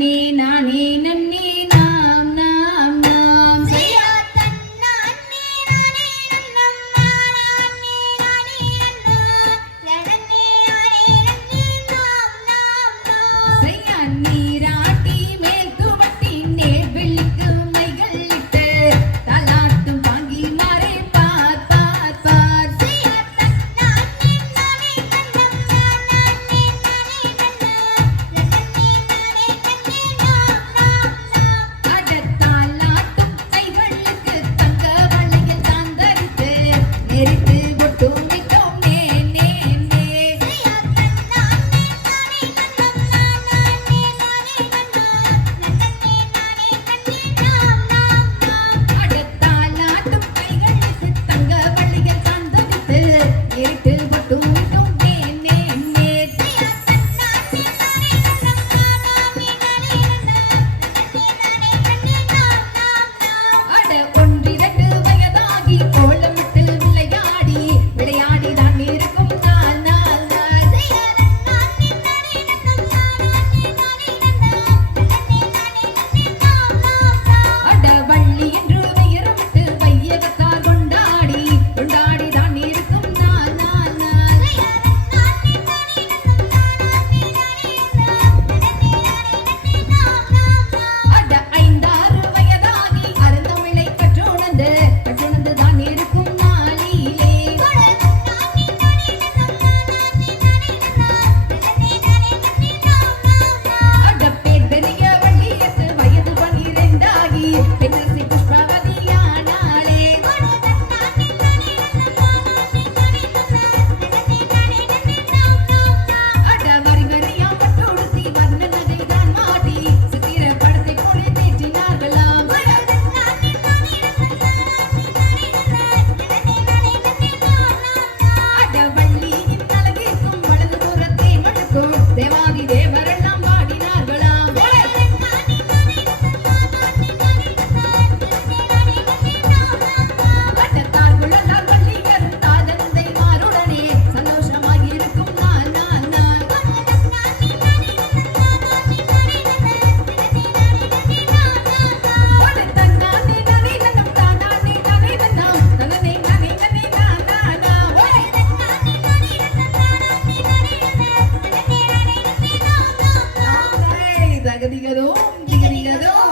ನಾನೇ ನಾನೇ ನನ್ನ Digadigadón.